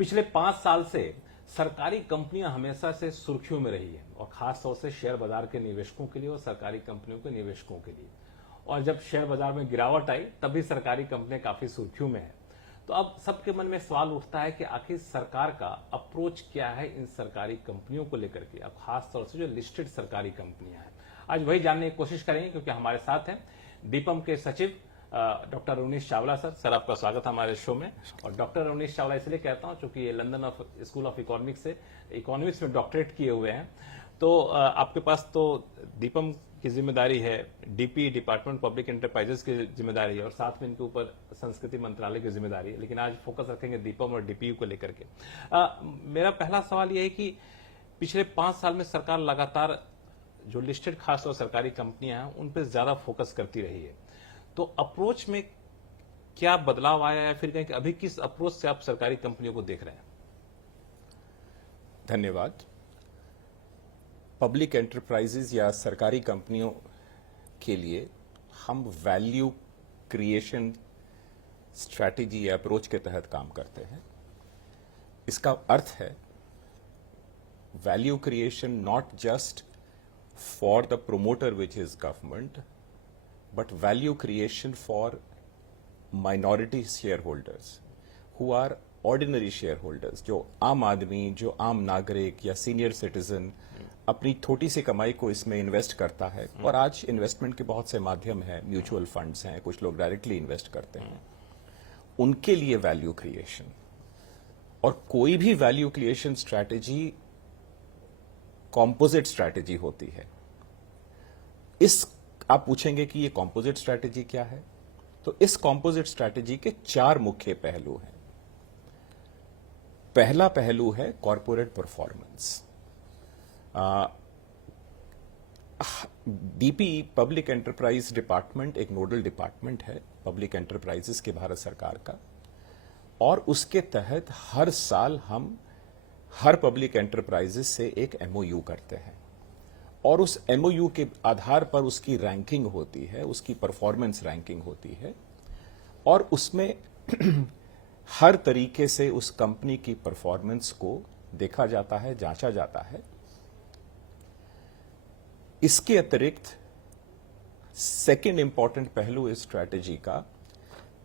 पिछले 5 साल से सरकारी कंपनियां हमेशा से सुर्खियों में रही है और खास तौर से शेयर बाजार के निवेशकों के लिए और सरकारी कंपनियों के निवेशकों के लिए। और जब शेयर बाजार में गिरावट आई तब भी सरकारी कंपनियां काफी सुर्खियों में है। तो अब सबके मन में सवाल उठता है कि आखिर सरकार का अप्रोच क्या है इन सरकारी कंपनियों को लेकर के, अब खास तौर से जो लिस्टेड सरकारी कंपनियां हैं। आज वही जानने की कोशिश करेंगे क्योंकि हमारे साथ हैं दीपम के सचिव डॉक्टर अवनीश चावला। सर आपका स्वागत है हमारे शो में। और डॉक्टर अवनीश चावला इसलिए कहता हूं क्योंकि ये लंदन स्कूल ऑफ इकोनॉमिक्स से इकोनॉमिक्स में डॉक्टरेट किए हुए हैं। तो आपके पास तो दीपम की जिम्मेदारी है, डीपी डिपार्टमेंट पब्लिक एंटरप्राइजेस की जिम्मेदारी है और साथ में इनके ऊपर संस्कृति मंत्रालय की जिम्मेदारी है। लेकिन आज फोकस रखेंगे दीपम और डीपीयू को लेकर के। मेरा पहला सवाल यह है कि पिछले 5 साल में सरकार लगातार जो लिस्टेड खासतौर सरकारी कंपनियां हैं उन पर ज्यादा फोकस करती रही है। तो अप्रोच में क्या बदलाव आया है, फिर कहें कि अभी किस अप्रोच से आप सरकारी कंपनियों को देख रहे हैं? धन्यवाद। पब्लिक एंटरप्राइजेज या सरकारी कंपनियों के लिए हम वैल्यू क्रिएशन स्ट्रैटेजी या अप्रोच के तहत काम करते हैं। इसका अर्थ है value creation not just for the promoter which is government but value creation for minority shareholders who are ordinary shareholders, जो आम आदमी, जो आम नागरिक या सीनियर सिटीजन अपनी छोटी सी कमाई को इसमें इन्वेस्ट करता है। और आज इन्वेस्टमेंट के बहुत से माध्यम हैं, म्यूचुअल फंड्स हैं, कुछ लोग डायरेक्टली इन्वेस्ट करते हैं, उनके लिए वैल्यू क्रिएशन। और कोई भी value creation strategy composite strategy होती है। इस आप पूछेंगे कि ये कॉम्पोजिट स्ट्रैटेजी क्या है, तो इस कॉम्पोजिट स्ट्रैटेजी के 4 मुख्य पहलू हैं। पहला पहलू है corporate performance. DP public enterprise department एक नोडल डिपार्टमेंट है पब्लिक एंटरप्राइजेस के भारत सरकार का, और उसके तहत हर साल हम हर पब्लिक एंटरप्राइजेस से एक एमओयू करते हैं और उस एमओयू के आधार पर उसकी रैंकिंग होती है, उसकी परफॉर्मेंस रैंकिंग होती है और उसमें हर तरीके से उस कंपनी की परफॉर्मेंस को देखा जाता है, जांचा जाता है। इसके अतिरिक्त सेकेंड इंपॉर्टेंट पहलू इस स्ट्रैटेजी का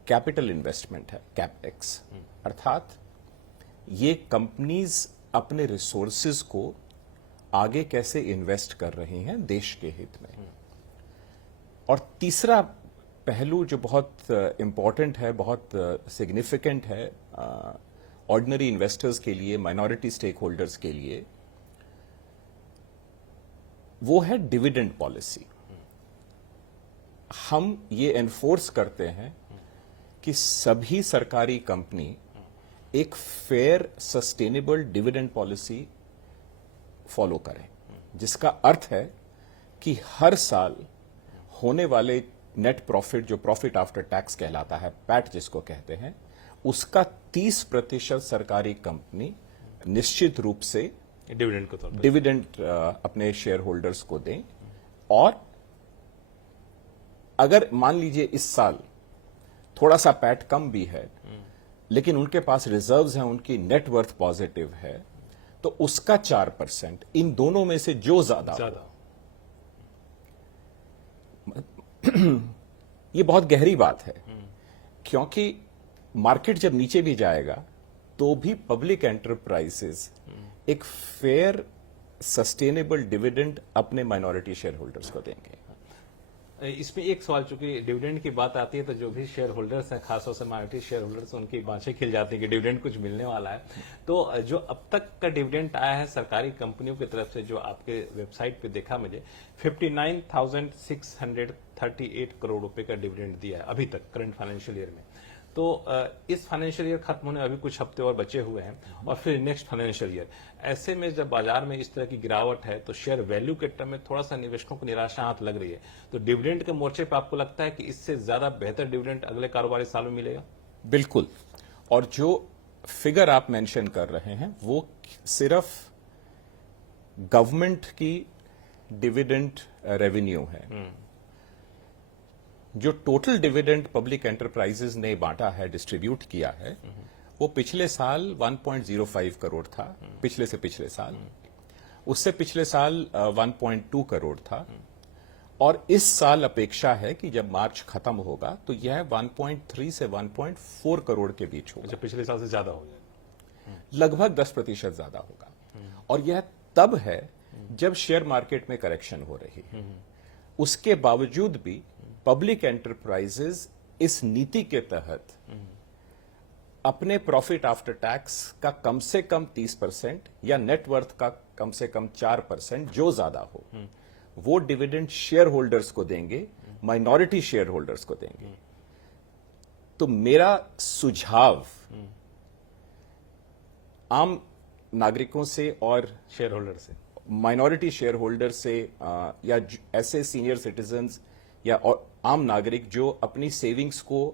कैपिटल इन्वेस्टमेंट है, कैपेक्स। अर्थात ये कंपनीज अपने रिसोर्सेज को आगे कैसे इन्वेस्ट कर रही हैं देश के हित में। और तीसरा पहलू जो बहुत इंपॉर्टेंट है, बहुत सिग्निफिकेंट है ऑर्डिनरी इन्वेस्टर्स के लिए, माइनॉरिटी स्टेक होल्डर्स के लिए, वो है डिविडेंड पॉलिसी। हम ये एनफोर्स करते हैं कि सभी सरकारी कंपनी एक fair sustainable dividend policy follow करें, जिसका अर्थ है कि हर साल होने वाले नेट प्रॉफिट, जो प्रॉफिट आफ्टर टैक्स कहलाता है, पैट जिसको कहते हैं, उसका 30% सरकारी कंपनी निश्चित रूप से डिविडेंड अपने शेयर होल्डर्स को दें। और अगर मान लीजिए इस साल थोड़ा सा पैट कम भी है लेकिन उनके पास रिजर्व्स हैं, उनकी नेट वर्थ पॉजिटिव है, तो उसका 4%, इन दोनों में से जो ज्यादा ये बहुत गहरी बात है, क्योंकि मार्केट जब नीचे भी जाएगा तो भी पब्लिक एंटरप्राइजेस एक फेयर सस्टेनेबल डिविडेंड अपने माइनॉरिटी शेयर होल्डर्स को देंगे। इसमें एक सवाल, चूंकि डिविडेंड की बात आती है तो जो भी शेयर होल्डर्स हैं, खासतौर से माइनॉरिटी शेयर होल्डर्स, उनकी बाँछें खिल जाती है कि डिविडेंड कुछ मिलने वाला है। तो जो अब तक का डिविडेंड आया है सरकारी कंपनियों की तरफ से, जो आपके वेबसाइट पे देखा मुझे, 59,638 करोड़ रुपए का डिविडेंड दिया है अभी तक करंट फाइनेंशियल ईयर में। तो इस फाइनेंशियल ईयर खत्म होने अभी कुछ हफ्ते और बचे हुए हैं और फिर नेक्स्ट फाइनेंशियल ईयर। ऐसे में जब बाजार में इस तरह की गिरावट है तो शेयर वैल्यू के टर्म में थोड़ा सा निवेशकों को निराशा हाथ लग रही है। तो डिविडेंड के मोर्चे पर आपको लगता है कि इससे ज्यादा बेहतर डिविडेंड अगले कारोबारी साल में मिलेगा? बिल्कुल। और जो फिगर आप मेंशन कर रहे हैं वो सिर्फ गवर्नमेंट की डिविडेंड रेवेन्यू है। जो टोटल डिविडेंड पब्लिक एंटरप्राइजेज ने बांटा है, डिस्ट्रीब्यूट किया है, वो पिछले साल 1.05 करोड़ था, पिछले से पिछले साल। उससे पिछले साल 1.2 करोड़ था, और इस साल अपेक्षा है कि जब मार्च खत्म होगा तो यह 1.3 से 1.4 करोड़ के बीच होगा। अच्छा, पिछले साल से ज्यादा हो गया। लगभग 10% ज्यादा होगा। और यह तब है जब शेयर मार्केट में करेक्शन हो रही है। उसके बावजूद भी पब्लिक एंटरप्राइजेज इस नीति के तहत अपने प्रॉफिट आफ्टर टैक्स का कम से कम 30% या नेटवर्थ का कम से कम 4%, जो ज्यादा हो, वो डिविडेंड शेयर होल्डर्स को देंगे, माइनॉरिटी शेयर होल्डर्स को देंगे। तो मेरा सुझाव आम नागरिकों से और शेयर होल्डर से, माइनॉरिटी शेयर होल्डर से या ऐसे सीनियर सिटीजन्स या आम नागरिक जो अपनी सेविंग्स को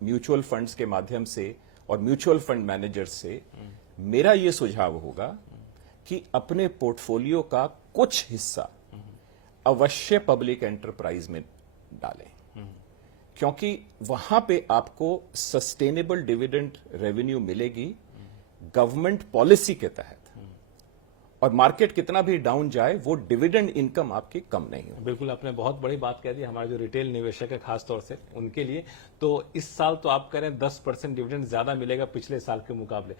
म्यूचुअल फंड्स के माध्यम से और म्यूचुअल फंड मैनेजर से, मेरा यह सुझाव होगा कि अपने पोर्टफोलियो का कुछ हिस्सा अवश्य पब्लिक एंटरप्राइज में डालें, क्योंकि वहां पे आपको सस्टेनेबल डिविडेंड रेवेन्यू मिलेगी गवर्नमेंट पॉलिसी के तहत, और मार्केट कितना भी डाउन जाए वो डिविडेंड इनकम आपकी कम नहीं हो। बिल्कुल आपने बहुत बड़ी बात कह दी हमारे जो रिटेल निवेशक है खास तौर से उनके लिए। तो इस साल तो आप कह रहे हैं 10% डिविडेंड ज्यादा मिलेगा पिछले साल के मुकाबले।